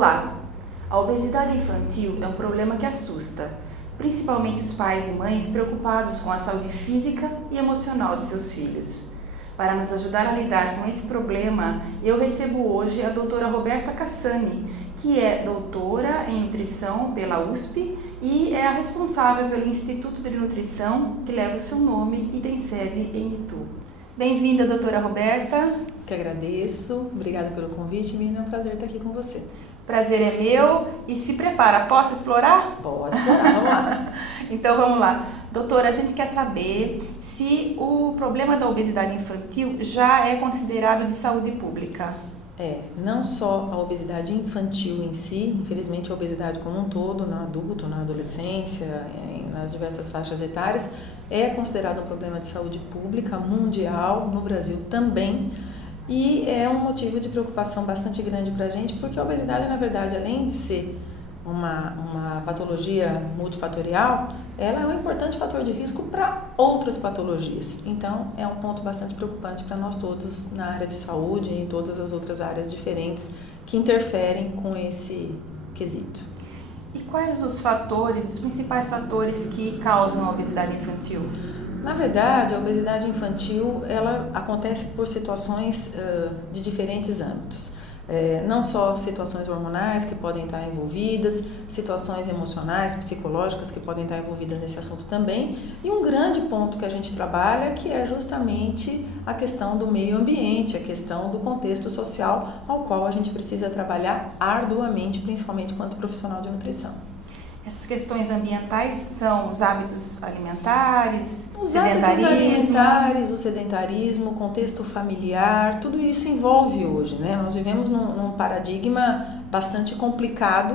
Olá! A obesidade infantil é um problema que assusta, principalmente os pais e mães preocupados com a saúde física e emocional de seus filhos. Para nos ajudar a lidar com esse problema, eu recebo hoje a doutora Roberta Cassani, que é doutora em nutrição pela USP e é a responsável pelo Instituto de Nutrição, que leva o seu nome e tem sede em Itu. Bem-vinda, doutora Roberta. Que agradeço, obrigada pelo convite, Miriam, é um prazer estar aqui com você. Prazer é meu e se prepara, posso explorar? Pode explorar, vamos lá. Então vamos lá. Doutora, a gente quer saber se o problema da obesidade infantil já é considerado de saúde pública. Não só a obesidade infantil em si, infelizmente a obesidade como um todo, no adulto, na adolescência, nas diversas faixas etárias, é considerado um problema de saúde pública mundial, no Brasil também, e é um motivo de preocupação bastante grande para a gente, porque a obesidade, na verdade, além de ser uma patologia multifatorial, ela é um importante fator de risco para outras patologias. Então, é um ponto bastante preocupante para nós todos na área de saúde e em todas as outras áreas diferentes que interferem com esse quesito. E quais os principais fatores que causam a obesidade infantil? Na verdade, a obesidade infantil, ela acontece por situações de diferentes âmbitos. Não só situações hormonais que podem estar envolvidas, situações emocionais, psicológicas que podem estar envolvidas nesse assunto também, e um grande ponto que a gente trabalha que é justamente a questão do meio ambiente, a questão do contexto social ao qual a gente precisa trabalhar arduamente, principalmente enquanto profissional de nutrição. Essas questões ambientais são os hábitos alimentares, o sedentarismo, o contexto familiar, tudo isso envolve hoje, né? Nós vivemos num paradigma bastante complicado,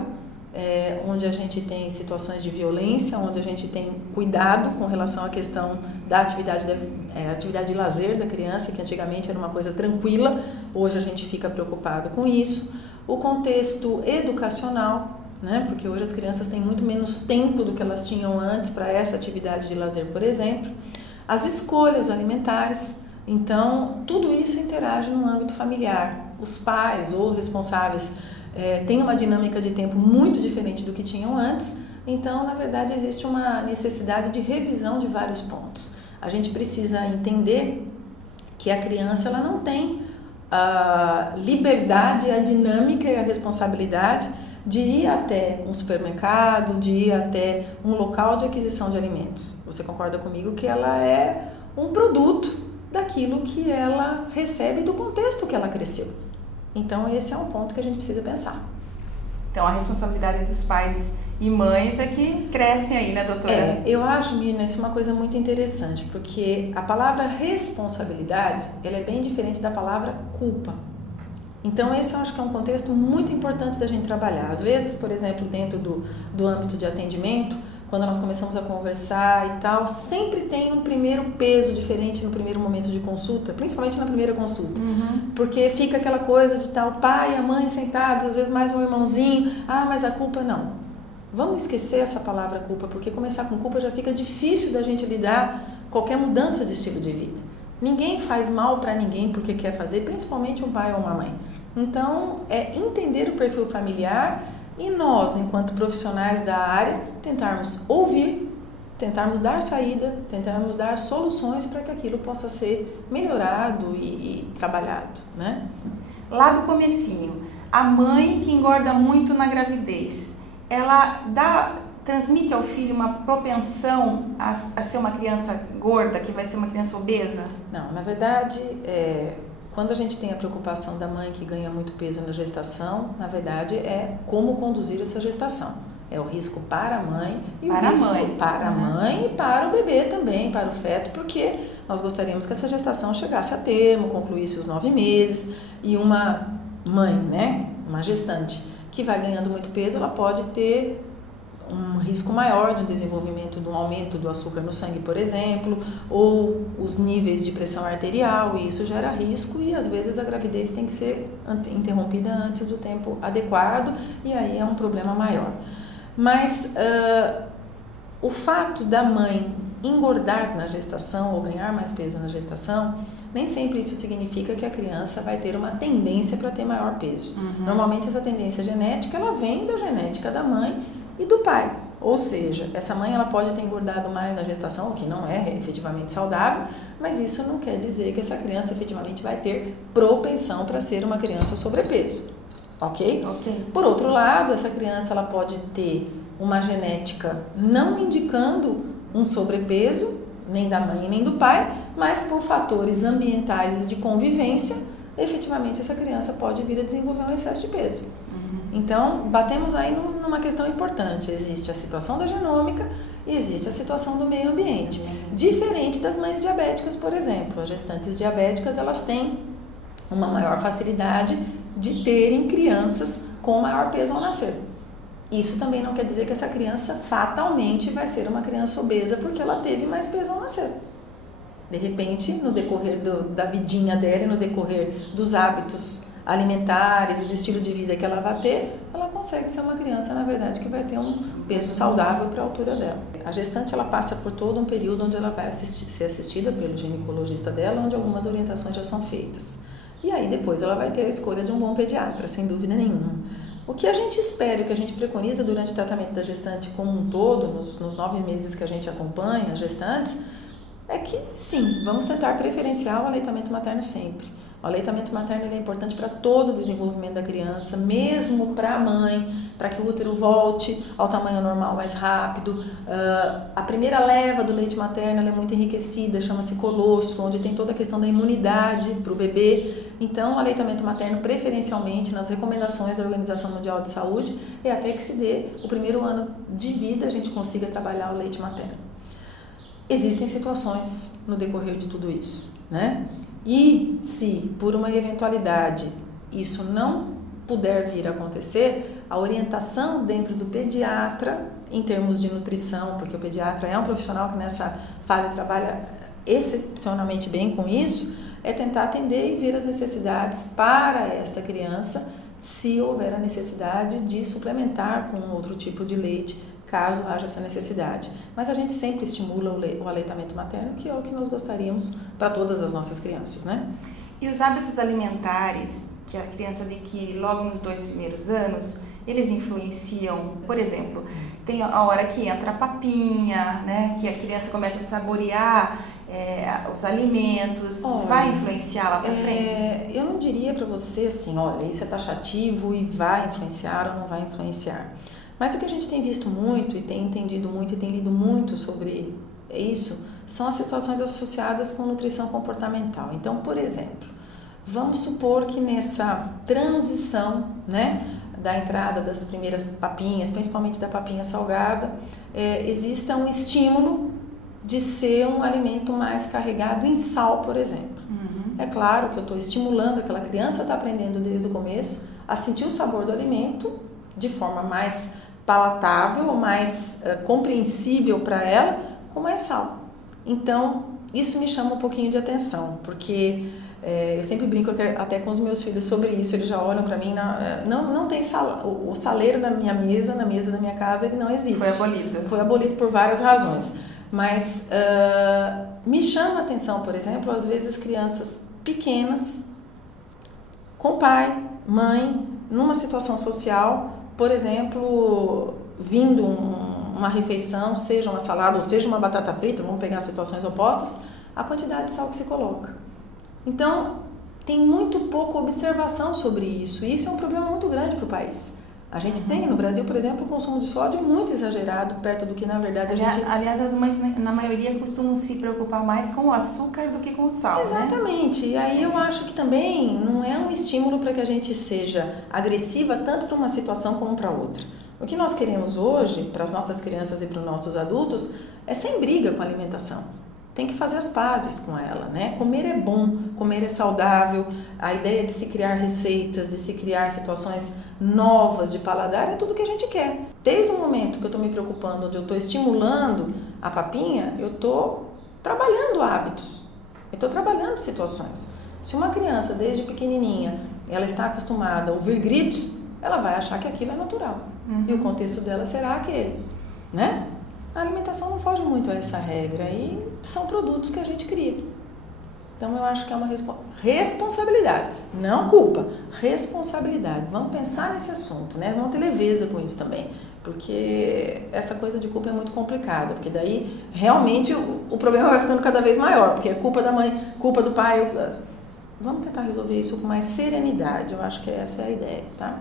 onde a gente tem situações de violência, onde a gente tem cuidado com relação à questão da atividade de lazer da criança, que antigamente era uma coisa tranquila, hoje a gente fica preocupado com isso. O contexto educacional, né? Porque hoje as crianças têm muito menos tempo do que elas tinham antes para essa atividade de lazer, por exemplo. As escolhas alimentares, então tudo isso interage no âmbito familiar. Os pais ou responsáveis têm uma dinâmica de tempo muito diferente do que tinham antes, então na verdade existe uma necessidade de revisão de vários pontos. A gente precisa entender que a criança ela não tem a liberdade, a dinâmica e a responsabilidade de ir até um supermercado, de ir até um local de aquisição de alimentos. Você concorda comigo que ela é um produto daquilo que ela recebe do contexto que ela cresceu. Então esse é um ponto que a gente precisa pensar. Então a responsabilidade dos pais e mães é que crescem aí, né, doutora? Eu acho, Mirna, isso é uma coisa muito interessante, porque a palavra responsabilidade, ela é bem diferente da palavra culpa. Então esse eu acho que é um contexto muito importante da gente trabalhar. Às vezes, por exemplo, dentro do âmbito de atendimento, quando nós começamos a conversar e tal, sempre tem um primeiro peso diferente no primeiro momento de consulta, principalmente na primeira consulta. Porque fica aquela coisa de tal pai e a mãe sentados, às vezes mais um irmãozinho, mas a culpa não. Vamos esquecer essa palavra culpa, porque começar com culpa já fica difícil da gente lidar qualquer mudança de estilo de vida. Ninguém faz mal para ninguém porque quer fazer, principalmente um pai ou uma mãe. Então, é entender o perfil familiar e nós, enquanto profissionais da área, tentarmos ouvir, tentarmos dar saída, tentarmos dar soluções para que aquilo possa ser melhorado e trabalhado, né? Lá do comecinho, a mãe que engorda muito na gravidez, ela transmite ao filho uma propensão a ser uma criança gorda, que vai ser uma criança obesa? Não, na verdade, quando a gente tem a preocupação da mãe que ganha muito peso na gestação, na verdade é como conduzir essa gestação. É o risco para a mãe e para o risco para a mãe e para o bebê também, para o feto, porque nós gostaríamos que essa gestação chegasse a termo, concluísse os 9 meses e uma mãe, né, uma gestante que vai ganhando muito peso, ela pode ter um risco maior de um desenvolvimento, de um aumento do açúcar no sangue, por exemplo, ou os níveis de pressão arterial, e isso gera risco e às vezes a gravidez tem que ser interrompida antes do tempo adequado e aí é um problema maior. Mas o fato da mãe engordar na gestação ou ganhar mais peso na gestação, nem sempre isso significa que a criança vai ter uma tendência para ter maior peso. Normalmente essa tendência genética, ela vem da genética da mãe e do pai. Ou seja, essa mãe ela pode ter engordado mais na gestação, o que não é efetivamente saudável, mas isso não quer dizer que essa criança efetivamente vai ter propensão para ser uma criança sobrepeso. Ok? Por outro lado, essa criança ela pode ter uma genética não indicando um sobrepeso, nem da mãe nem do pai, mas por fatores ambientais e de convivência, efetivamente essa criança pode vir a desenvolver um excesso de peso. Então, batemos aí numa questão importante. Existe a situação da genômica e existe a situação do meio ambiente. Diferente das mães diabéticas, por exemplo. As gestantes diabéticas, elas têm uma maior facilidade de terem crianças com maior peso ao nascer. Isso também não quer dizer que essa criança fatalmente vai ser uma criança obesa porque ela teve mais peso ao nascer. De repente, no decorrer da vidinha dela e no decorrer dos hábitos alimentares e do estilo de vida que ela vai ter, ela consegue ser uma criança, na verdade, que vai ter um peso saudável para a altura dela. A gestante, ela passa por todo um período onde ela vai ser assistida pelo ginecologista dela, onde algumas orientações já são feitas. E aí, depois, ela vai ter a escolha de um bom pediatra, sem dúvida nenhuma. O que a gente espera, o que a gente preconiza durante o tratamento da gestante como um todo, nos 9 meses que a gente acompanha as gestantes, é que, sim, vamos tentar preferenciar o aleitamento materno sempre. O aleitamento materno ele é importante para todo o desenvolvimento da criança, mesmo para a mãe, para que o útero volte ao tamanho normal mais rápido. A primeira leva do leite materno ela é muito enriquecida, chama-se colostro, onde tem toda a questão da imunidade para o bebê. Então, o aleitamento materno, preferencialmente, nas recomendações da Organização Mundial de Saúde, é até que se dê o primeiro ano de vida a gente consiga trabalhar o leite materno. Existem situações no decorrer de tudo isso, né? E se, por uma eventualidade, isso não puder vir a acontecer, a orientação dentro do pediatra, em termos de nutrição, porque o pediatra é um profissional que nessa fase trabalha excepcionalmente bem com isso, é tentar atender e ver as necessidades para esta criança, se houver a necessidade de suplementar com outro tipo de leite, caso haja essa necessidade. Mas a gente sempre estimula o aleitamento materno, que é o que nós gostaríamos para todas as nossas crianças, né? E os hábitos alimentares que a criança adquire logo nos 2 primeiros anos, eles influenciam, por exemplo, tem a hora que entra a papinha, né? Que a criança começa a saborear os alimentos, vai influenciar lá para frente? Eu não diria para você assim, olha, isso é taxativo e vai influenciar ou não vai influenciar. Mas o que a gente tem visto muito e tem entendido muito e tem lido muito sobre isso são as situações associadas com nutrição comportamental. Então, por exemplo, vamos supor que nessa transição, né, da entrada das primeiras papinhas, principalmente da papinha salgada, exista um estímulo de ser um alimento mais carregado em sal, por exemplo. É claro que eu estou estimulando, aquela criança está aprendendo desde o começo a sentir o sabor do alimento de forma mais palatável, mais compreensível para ela, com mais sal. Então, isso me chama um pouquinho de atenção, porque eu sempre brinco até com os meus filhos sobre isso, eles já olham para mim, não tem o saleiro na minha mesa, na mesa da minha casa, ele não existe. Foi abolido. Foi abolido por várias razões. Mas me chama a atenção, por exemplo, às vezes crianças pequenas, com pai, mãe, numa situação social, por exemplo, vindo uma refeição, seja uma salada ou seja uma batata frita, vamos pegar situações opostas, a quantidade de sal que se coloca. Então, tem muito pouca observação sobre isso, e isso é um problema muito grande para o país. A gente tem, no Brasil, por exemplo, o consumo de sódio é muito exagerado, perto do que, na verdade, a gente... Aliás, as mães, na maioria, costumam se preocupar mais com o açúcar do que com o sal, Exatamente. Né? E aí eu acho que também não é um estímulo para que a gente seja agressiva tanto para uma situação como para outra. O que nós queremos hoje, para as nossas crianças e para os nossos adultos, é sem briga com a alimentação. Tem que fazer as pazes com ela, né? Comer é bom, comer é saudável, a ideia de se criar receitas, de se criar situações novas de paladar é tudo que a gente quer. Desde o momento que eu estou me preocupando, onde eu estou estimulando a papinha, eu estou trabalhando hábitos, eu estou trabalhando situações. Se uma criança, desde pequenininha, ela está acostumada a ouvir gritos, ela vai achar que aquilo é natural. E o contexto dela será aquele, né? A alimentação não foge muito a essa regra e são produtos que a gente cria. Então, eu acho que é uma responsabilidade, não culpa, responsabilidade. Vamos pensar nesse assunto, né? Vamos ter leveza com isso também, porque essa coisa de culpa é muito complicada, porque daí realmente o problema vai ficando cada vez maior, porque é culpa da mãe, culpa do pai. Vamos tentar resolver isso com mais serenidade, eu acho que essa é a ideia, tá?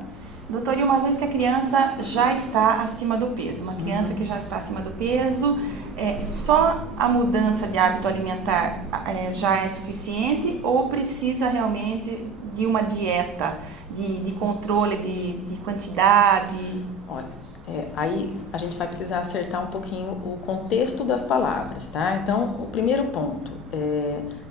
Doutor, e uma vez que a criança já está acima do peso, uma criança que já está acima do peso, só a mudança de hábito alimentar já é suficiente ou precisa realmente de uma dieta, de controle de quantidade? Olha, aí a gente vai precisar acertar um pouquinho o contexto das palavras, tá? Então, o primeiro ponto,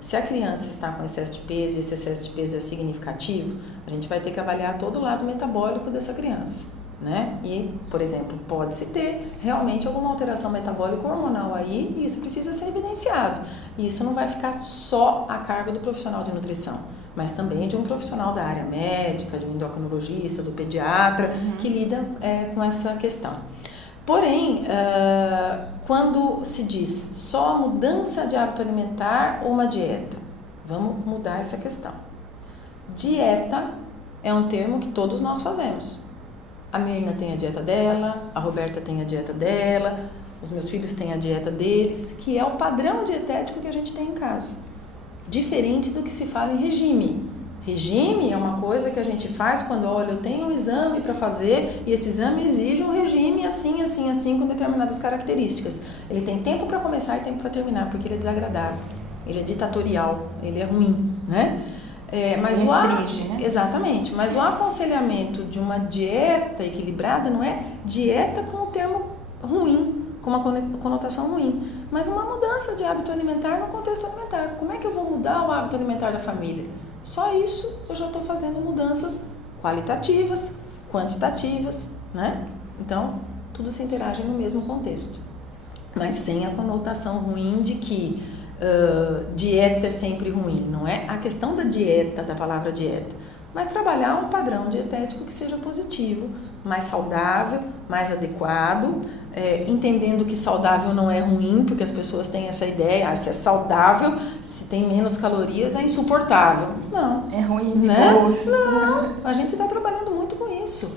se a criança está com excesso de peso e esse excesso de peso é significativo, a gente vai ter que avaliar todo o lado metabólico dessa criança, né? E, por exemplo, pode-se ter realmente alguma alteração metabólica hormonal aí e isso precisa ser evidenciado. E isso não vai ficar só a cargo do profissional de nutrição, mas também de um profissional da área médica, de um endocrinologista, do pediatra, que lida com essa questão. Porém, quando se diz só a mudança de hábito alimentar ou uma dieta, vamos mudar essa questão. Dieta é um termo que todos nós fazemos. A Mirna tem a dieta dela, a Roberta tem a dieta dela, os meus filhos têm a dieta deles, que é o padrão dietético que a gente tem em casa. Diferente do que se fala em regime. Regime é uma coisa que a gente faz quando, olha, eu tenho um exame para fazer e esse exame exige um regime assim, assim, assim, com determinadas características. Ele tem tempo para começar e tempo para terminar, porque ele é desagradável, ele é ditatorial, ele é ruim, né? Mas restringe, né? Exatamente, mas o aconselhamento de uma dieta equilibrada não é dieta com o termo ruim, com uma conotação ruim, mas uma mudança de hábito alimentar no contexto alimentar. Como é que eu vou mudar o hábito alimentar da família? Só isso eu já estou fazendo mudanças qualitativas, quantitativas, né? Então, tudo se interage no mesmo contexto, mas sem a conotação ruim de que dieta é sempre ruim. Não é a questão da dieta, da palavra dieta, mas trabalhar um padrão dietético que seja positivo, mais saudável, mais adequado, entendendo que saudável não é ruim, porque as pessoas têm essa ideia, se é saudável, se tem menos calorias, é insuportável. Não. É ruim, né? Gosto. Não, a gente está trabalhando muito com isso.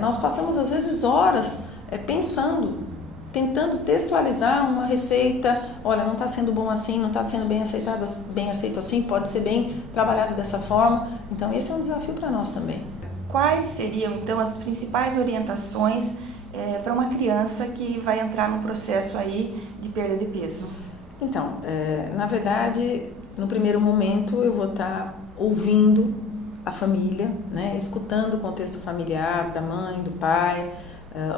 Nós passamos, às vezes, horas pensando, tentando textualizar uma receita. Olha, não está sendo bom assim, não está sendo bem aceito assim, pode ser bem trabalhado dessa forma. Então, esse é um desafio para nós também. Quais seriam, então, as principais orientações para uma criança que vai entrar num processo aí de perda de peso? Então, na verdade, no primeiro momento eu vou estar ouvindo a família, né, escutando o contexto familiar da mãe, do pai.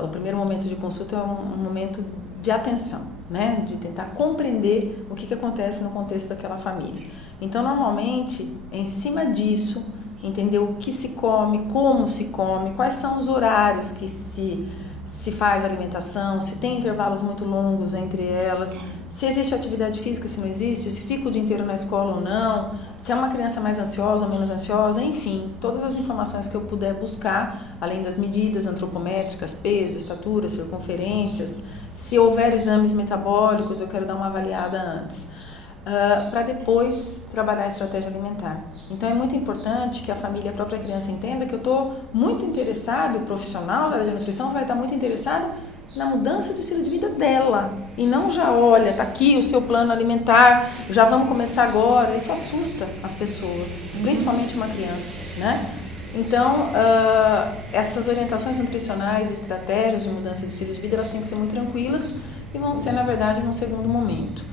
O primeiro momento de consulta é um momento de atenção, né, de tentar compreender o que acontece no contexto daquela família. Então, normalmente, em cima disso, entender o que se come, como se come, quais são os horários que se faz a alimentação, se tem intervalos muito longos entre elas, se existe atividade física, se não existe, se fica o dia inteiro na escola ou não, se é uma criança mais ansiosa ou menos ansiosa, enfim, todas as informações que eu puder buscar, além das medidas antropométricas, peso, estatura, circunferências, se houver exames metabólicos, eu quero dar uma avaliada antes, para depois trabalhar a estratégia alimentar. Então é muito importante que a família, a própria criança entenda que eu estou muito interessado, o profissional da área de nutrição vai estar muito interessado na mudança de estilo de vida dela e não já, olha, está aqui o seu plano alimentar, já vamos começar agora. Isso assusta as pessoas, principalmente uma criança, né? Então, essas orientações nutricionais, estratégias de mudança de estilo de vida, elas têm que ser muito tranquilas e vão ser, na verdade, num segundo momento.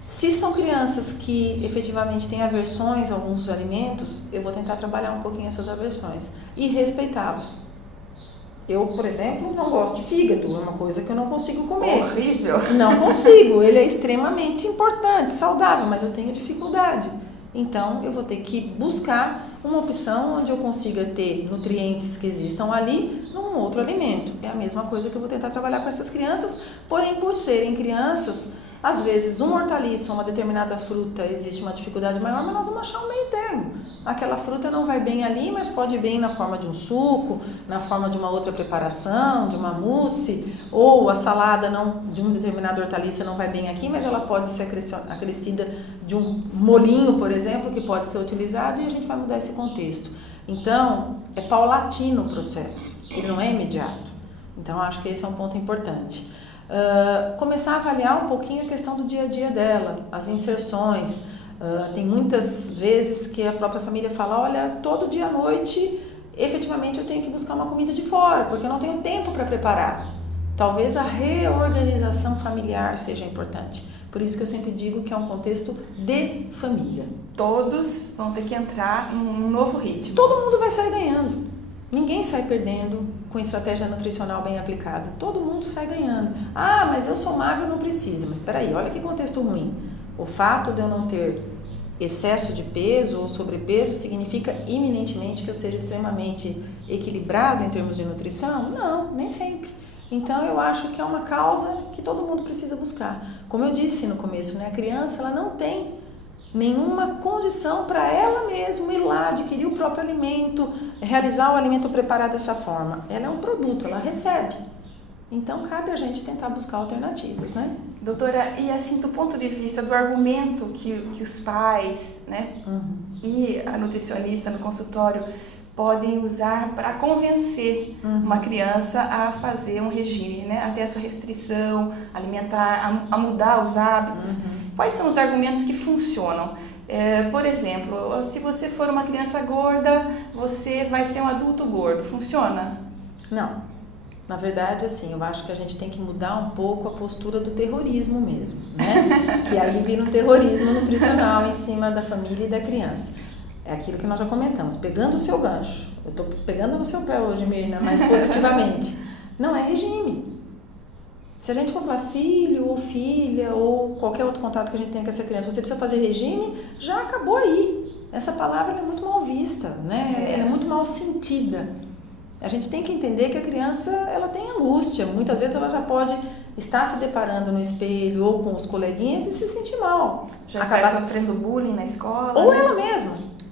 Se são crianças que efetivamente têm aversões a alguns dos alimentos, eu vou tentar trabalhar um pouquinho essas aversões e respeitá-los. Eu, por exemplo, não gosto de fígado, é uma coisa que eu não consigo comer. Horrível. Não consigo, ele é extremamente importante, saudável, mas eu tenho dificuldade. Então, eu vou ter que buscar uma opção onde eu consiga ter nutrientes que existam ali num outro alimento. É a mesma coisa que eu vou tentar trabalhar com essas crianças, porém, por serem crianças, Às vezes, uma hortaliça, uma determinada fruta, existe uma dificuldade maior, mas nós vamos achar um meio termo. Aquela fruta não vai bem ali, mas pode ir bem na forma de um suco, na forma de uma outra preparação, de uma mousse, ou a salada de uma determinada hortaliça não vai bem aqui, mas ela pode ser acrescida de um molhinho, por exemplo, que pode ser utilizado, e a gente vai mudar esse contexto. Então, é paulatino o processo, ele não é imediato. Então, acho que esse é um ponto importante. Começar a avaliar um pouquinho a questão do dia a dia dela, as inserções. Tem muitas vezes que a própria família fala, olha, todo dia à noite, efetivamente eu tenho que buscar uma comida de fora, porque eu não tenho tempo para preparar. Talvez a reorganização familiar seja importante. Por isso que eu sempre digo que é um contexto de família. Todos vão ter que entrar num novo ritmo. Todo mundo vai sair ganhando. Ninguém sai perdendo com estratégia nutricional bem aplicada. Todo mundo sai ganhando. Ah, mas eu sou magro, não precisa. Mas espera aí, olha que contexto ruim. O fato de eu não ter excesso de peso ou sobrepeso significa iminentemente que eu seja extremamente equilibrado em termos de nutrição? Não, nem sempre. Então eu acho que é uma causa que todo mundo precisa buscar. Como eu disse no começo, né, a criança ela não tem nenhuma condição para ela mesma ir lá adquirir o próprio alimento, realizar o alimento preparado dessa forma. Ela é um produto, ela recebe. Então cabe a gente tentar buscar alternativas, né? Doutora, e assim do ponto de vista do argumento que os pais, né, e a nutricionista no consultório podem usar para convencer uma criança a fazer um regime, né, a ter essa restrição alimentar, a mudar os hábitos. Quais são os argumentos que funcionam? Por exemplo, se você for uma criança gorda, você vai ser um adulto gordo. Funciona? Não. Na verdade, assim, eu acho que a gente tem que mudar um pouco a postura do terrorismo mesmo, né? Que aí vira um terrorismo nutricional em cima da família e da criança. É aquilo que nós já comentamos, pegando o seu gancho. Eu estou pegando no seu pé hoje, Mirna, mas positivamente. Não é regime. Se a gente for falar filho ou filha ou qualquer outro contato que a gente tenha com essa criança, você precisa fazer regime, já acabou aí. Essa palavra ela é muito mal vista, né? Ela é muito mal sentida. A gente tem que entender que a criança ela tem angústia. Muitas vezes ela já pode estar se deparando no espelho ou com os coleguinhas e se sentir mal. Já está sofrendo bullying na escola. Ou né?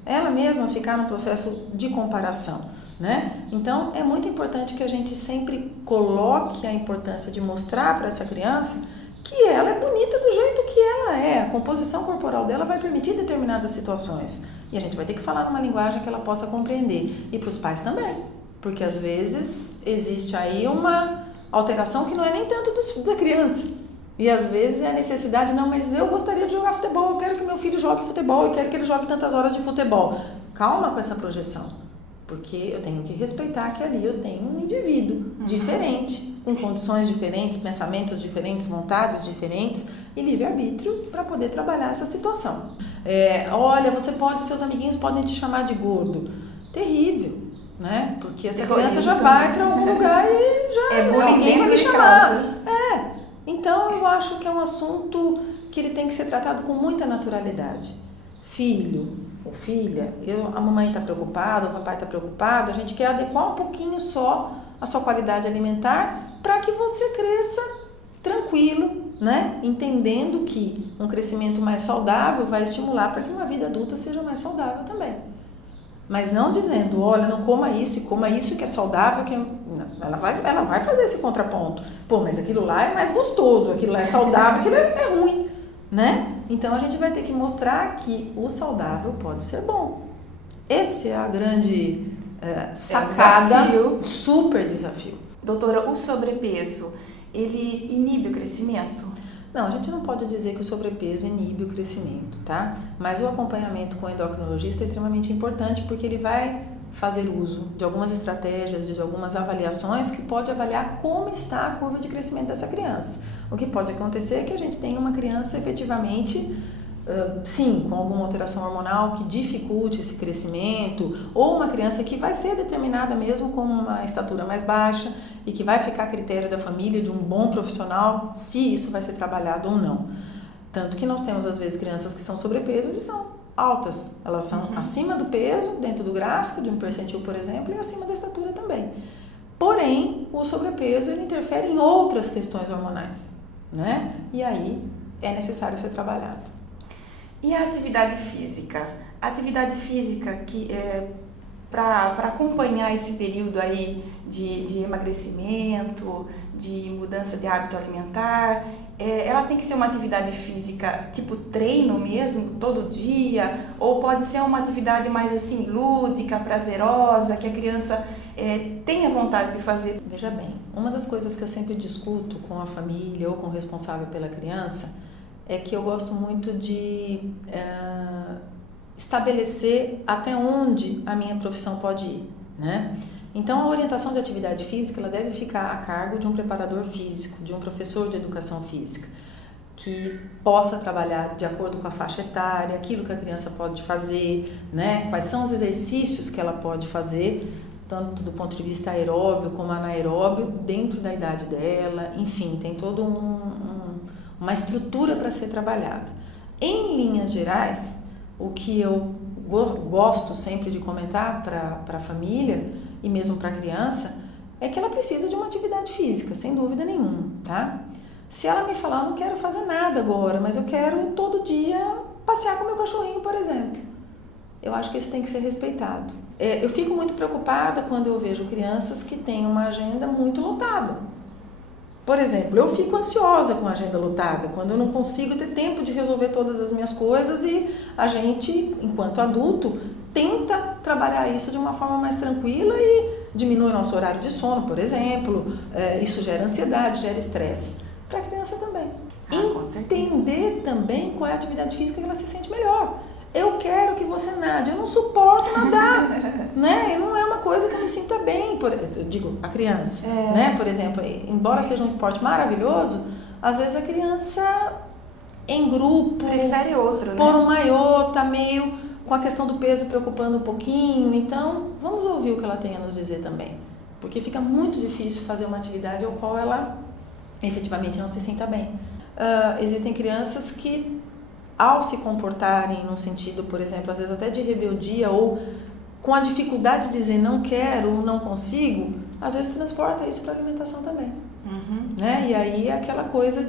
Ela mesma ficar no processo de comparação. Né? Então é muito importante que a gente sempre coloque a importância de mostrar para essa criança que ela é bonita do jeito que ela é, a composição corporal dela vai permitir determinadas situações e a gente vai ter que falar numa linguagem que ela possa compreender e para os pais também, porque às vezes existe aí uma alteração que não é nem tanto da criança e às vezes é a necessidade, não, mas eu gostaria de jogar futebol, eu quero que meu filho jogue futebol, eu quero que ele jogue tantas horas de futebol. Calma com essa projeção. Porque eu tenho que respeitar que ali eu tenho um indivíduo diferente, com condições diferentes, pensamentos diferentes, vontades diferentes e livre-arbítrio para poder trabalhar essa situação. Olha, seus amiguinhos podem te chamar de gordo. Terrível, né? Porque essa criança já vai para algum lugar e já alguém vai me chamar. Então eu acho que é um assunto que ele tem que ser tratado com muita naturalidade. Filho ou filha, a mamãe está preocupada, o papai está preocupado, a gente quer adequar um pouquinho só a sua qualidade alimentar para que você cresça tranquilo, né? Entendendo que um crescimento mais saudável vai estimular para que uma vida adulta seja mais saudável também. Mas não dizendo, olha, não coma isso e coma isso que é saudável, ela vai fazer esse contraponto. Pô, mas aquilo lá é mais gostoso, aquilo lá é saudável, aquilo é ruim. Né? Então a gente vai ter que mostrar que o saudável pode ser bom. Esse é a grande sacada, super desafio. Doutora, o sobrepeso, ele inibe o crescimento? Não, a gente não pode dizer que o sobrepeso inibe o crescimento, tá? Mas o acompanhamento com o endocrinologista é extremamente importante porque ele vai fazer uso de algumas estratégias, de algumas avaliações que pode avaliar como está a curva de crescimento dessa criança. O que pode acontecer é que a gente tenha uma criança efetivamente, sim, com alguma alteração hormonal que dificulte esse crescimento, ou uma criança que vai ser determinada mesmo com uma estatura mais baixa e que vai ficar a critério da família, de um bom profissional, se isso vai ser trabalhado ou não. Tanto que nós temos às vezes crianças que são sobrepeso e são altas, elas são acima do peso, dentro do gráfico, de um percentil, por exemplo, e acima da estatura também. Porém, o sobrepeso ele interfere em outras questões hormonais, né? E aí é necessário ser trabalhado. E a atividade física? A atividade física que para acompanhar esse período aí de emagrecimento, de mudança de hábito alimentar, ela tem que ser uma atividade física tipo treino mesmo, todo dia, ou pode ser uma atividade mais assim lúdica, prazerosa, que a criança tenha vontade de fazer? Veja bem, uma das coisas que eu sempre discuto com a família ou com o responsável pela criança é que eu gosto muito de estabelecer até onde a minha profissão pode ir, né? Então, a orientação de atividade física ela deve ficar a cargo de um preparador físico, de um professor de educação física, que possa trabalhar de acordo com a faixa etária, aquilo que a criança pode fazer, né? Quais são os exercícios que ela pode fazer, tanto do ponto de vista aeróbio como anaeróbio, dentro da idade dela, enfim, tem toda uma estrutura para ser trabalhada. Em linhas gerais, o que eu gosto sempre de comentar para a família e mesmo para a criança é que ela precisa de uma atividade física, sem dúvida nenhuma, tá? Se ela me falar, eu não quero fazer nada agora, mas eu quero todo dia passear com meu cachorrinho, por exemplo, eu acho que isso tem que ser respeitado. Eu fico muito preocupada quando eu vejo crianças que têm uma agenda muito lotada. Por exemplo, eu fico ansiosa com a agenda lotada, quando eu não consigo ter tempo de resolver todas as minhas coisas e a gente, enquanto adulto, tenta trabalhar isso de uma forma mais tranquila e diminui nosso horário de sono, por exemplo. Isso gera ansiedade, gera estresse. Para a criança também. Entender também qual é a atividade física que ela se sente melhor. Eu quero que você nade, eu não suporto nadar, né? Não é uma coisa que eu me sinta bem, eu digo, a criança, né? Por exemplo, embora seja um esporte maravilhoso, às vezes a criança em grupo prefere outro, né? Por um maiô, tá meio com a questão do peso preocupando um pouquinho, então vamos ouvir o que ela tem a nos dizer também, porque fica muito difícil fazer uma atividade ao qual ela efetivamente não se sinta bem. Existem crianças que, ao se comportarem num sentido, por exemplo, às vezes até de rebeldia ou com a dificuldade de dizer não quero ou não consigo, às vezes transporta isso para a alimentação também. Né? E aí é aquela coisa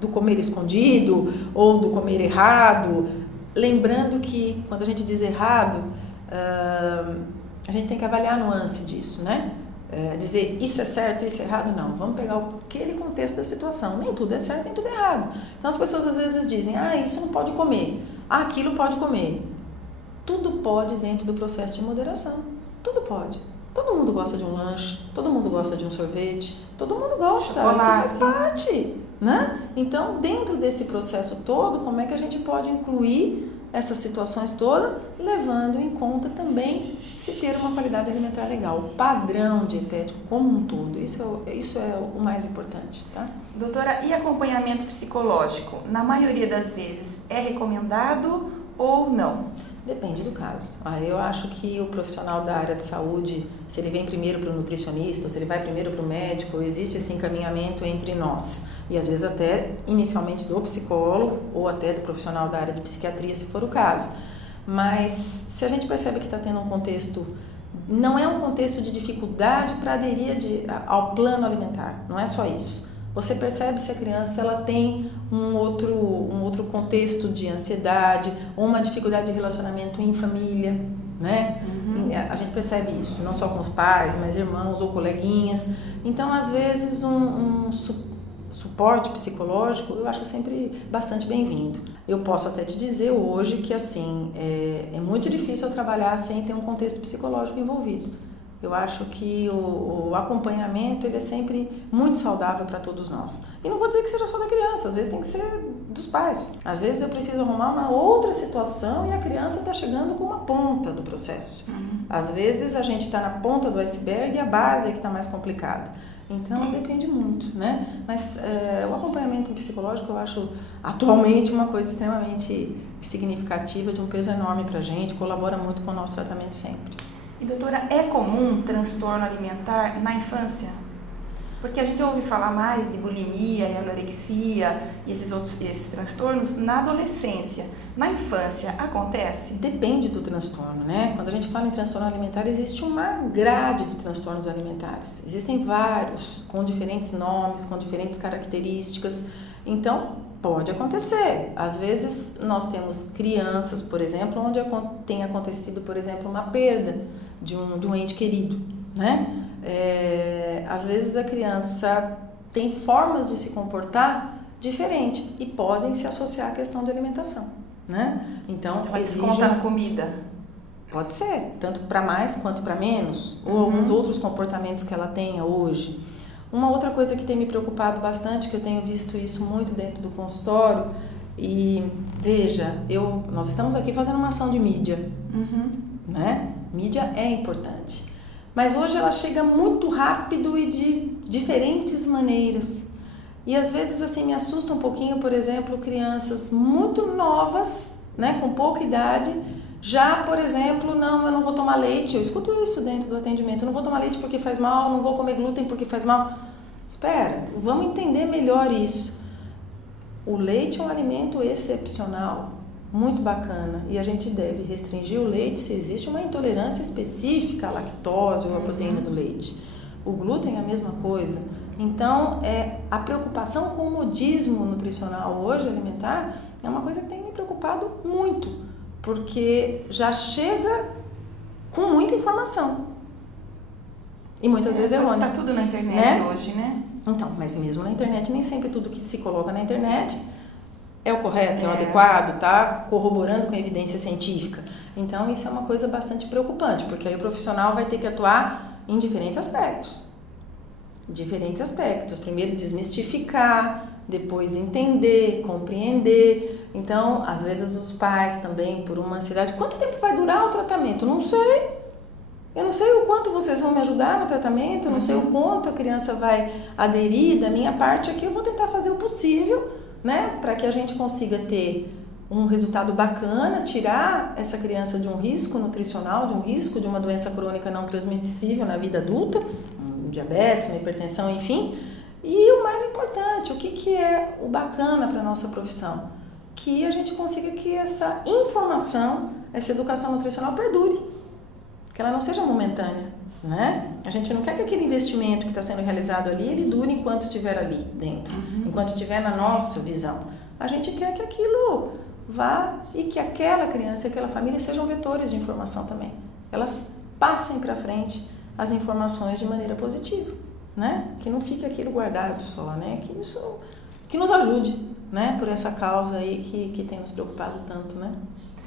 do comer escondido ou do comer errado. Lembrando que quando a gente diz errado, a gente tem que avaliar a nuance disso, né? Dizer isso é certo, isso é errado, não. Vamos pegar aquele contexto da situação. Nem tudo é certo, nem tudo é errado. Então as pessoas às vezes dizem, isso não pode comer, aquilo pode comer. Tudo pode dentro do processo de moderação. Tudo pode. Todo mundo gosta de um lanche, todo mundo gosta de um sorvete, todo mundo gosta, chocolate. Isso faz parte, né? Então, dentro desse processo todo, como é que a gente pode incluir essas situações todas, levando em conta também se ter uma qualidade alimentar legal, o padrão dietético como um todo, isso é o mais importante, tá? Doutora, e acompanhamento psicológico, na maioria das vezes, é recomendado ou não? Depende do caso. Eu acho que o profissional da área de saúde, se ele vem primeiro para o nutricionista, ou se ele vai primeiro para o médico, existe esse encaminhamento entre nós. E às vezes até inicialmente do psicólogo ou até do profissional da área de psiquiatria, se for o caso. Mas se a gente percebe que está tendo um contexto, não é um contexto de dificuldade para aderir ao plano alimentar, não é só isso. Você percebe se a criança ela tem um outro contexto de ansiedade ou uma dificuldade de relacionamento em família, né? A gente percebe isso, não só com os pais, mas irmãos ou coleguinhas. Então, às vezes, um suporte psicológico eu acho sempre bastante bem-vindo. Eu posso até te dizer hoje que assim, é muito difícil eu trabalhar sem ter um contexto psicológico envolvido. Eu acho que o acompanhamento ele é sempre muito saudável para todos nós. E não vou dizer que seja só da criança, às vezes tem que ser dos pais. Às vezes eu preciso arrumar uma outra situação e a criança está chegando com uma ponta do processo. Às vezes a gente está na ponta do iceberg e a base é que está mais complicada. Então depende muito, né? Mas o acompanhamento psicológico eu acho atualmente uma coisa extremamente significativa, de um peso enorme para a gente, colabora muito com o nosso tratamento sempre. E doutora, é comum transtorno alimentar na infância? Porque a gente ouve falar mais de bulimia e anorexia e esses transtornos na adolescência. Na infância acontece? Depende do transtorno, né? Quando a gente fala em transtorno alimentar, existe uma grade de transtornos alimentares. Existem vários, com diferentes nomes, com diferentes características. Então, Pode acontecer. Às vezes nós temos crianças, por exemplo, onde tem acontecido, por exemplo, uma perda de um ente querido, né? Às vezes a criança tem formas de se comportar diferente e podem se associar à questão de alimentação, né? Então, ela desconta na comida. Pode ser, tanto para mais quanto para menos, ou alguns outros comportamentos que ela tenha hoje. Uma outra coisa que tem me preocupado bastante, que eu tenho visto isso muito dentro do consultório, e veja, nós estamos aqui fazendo uma ação de mídia, né? Mídia é importante, mas hoje ela chega muito rápido e de diferentes maneiras. E às vezes assim me assusta um pouquinho, por exemplo, crianças muito novas, né, com pouca idade, já, por exemplo, não, eu não vou tomar leite. Eu escuto isso dentro do atendimento. Eu não vou tomar leite porque faz mal, não vou comer glúten porque faz mal. Espera, vamos entender melhor isso. O leite é um alimento excepcional, muito bacana, e a gente deve restringir o leite se existe uma intolerância específica à lactose ou à proteína do leite. O glúten é a mesma coisa. Então, a preocupação com o modismo nutricional hoje alimentar é uma coisa que tem me preocupado muito, porque já chega com muita informação. E muitas vezes errônea. Tá tudo na internet hoje, né? Então, mas mesmo na internet, nem sempre tudo que se coloca na internet é o correto, é o adequado, tá corroborando com a evidência científica. Então, isso é uma coisa bastante preocupante, porque aí o profissional vai ter que atuar em diferentes aspectos. Primeiro desmistificar, depois entender, compreender. Então, às vezes os pais também, por uma ansiedade, quanto tempo vai durar o tratamento? Não sei. Eu não sei o quanto vocês vão me ajudar no tratamento, eu não sei o quanto a criança vai aderir. Da minha parte aqui, eu vou tentar fazer o possível, né, para que a gente consiga ter um resultado bacana, tirar essa criança de um risco nutricional, de um risco de uma doença crônica não transmissível na vida adulta, diabetes, uma hipertensão, enfim. E o mais importante, o que é o bacana para a nossa profissão? Que a gente consiga que essa informação, essa educação nutricional perdure, que ela não seja momentânea, né? A gente não quer que aquele investimento que está sendo realizado ali, ele dure enquanto estiver ali dentro, enquanto estiver na nossa visão. A gente quer que aquilo vá e que aquela criança e aquela família sejam vetores de informação também. Elas passem para frente as informações de maneira positiva, né? Que não fique aquilo guardado só, né? Que isso que nos ajude, né? Por essa causa aí que tem nos preocupado tanto, né?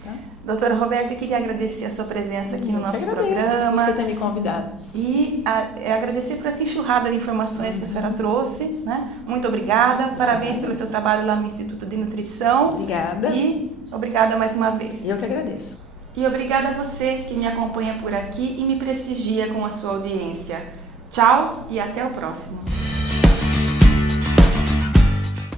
Tá? Doutora Roberta, eu queria agradecer a sua presença aqui no nosso programa. Você ter me convidado. E agradecer por essa enxurrada de informações que a senhora trouxe, né? Muito obrigada, parabéns pelo seu trabalho lá no Instituto de Nutrição. Obrigada. E obrigada mais uma vez. Eu que agradeço. E obrigada a você que me acompanha por aqui e me prestigia com a sua audiência. Tchau e até o próximo.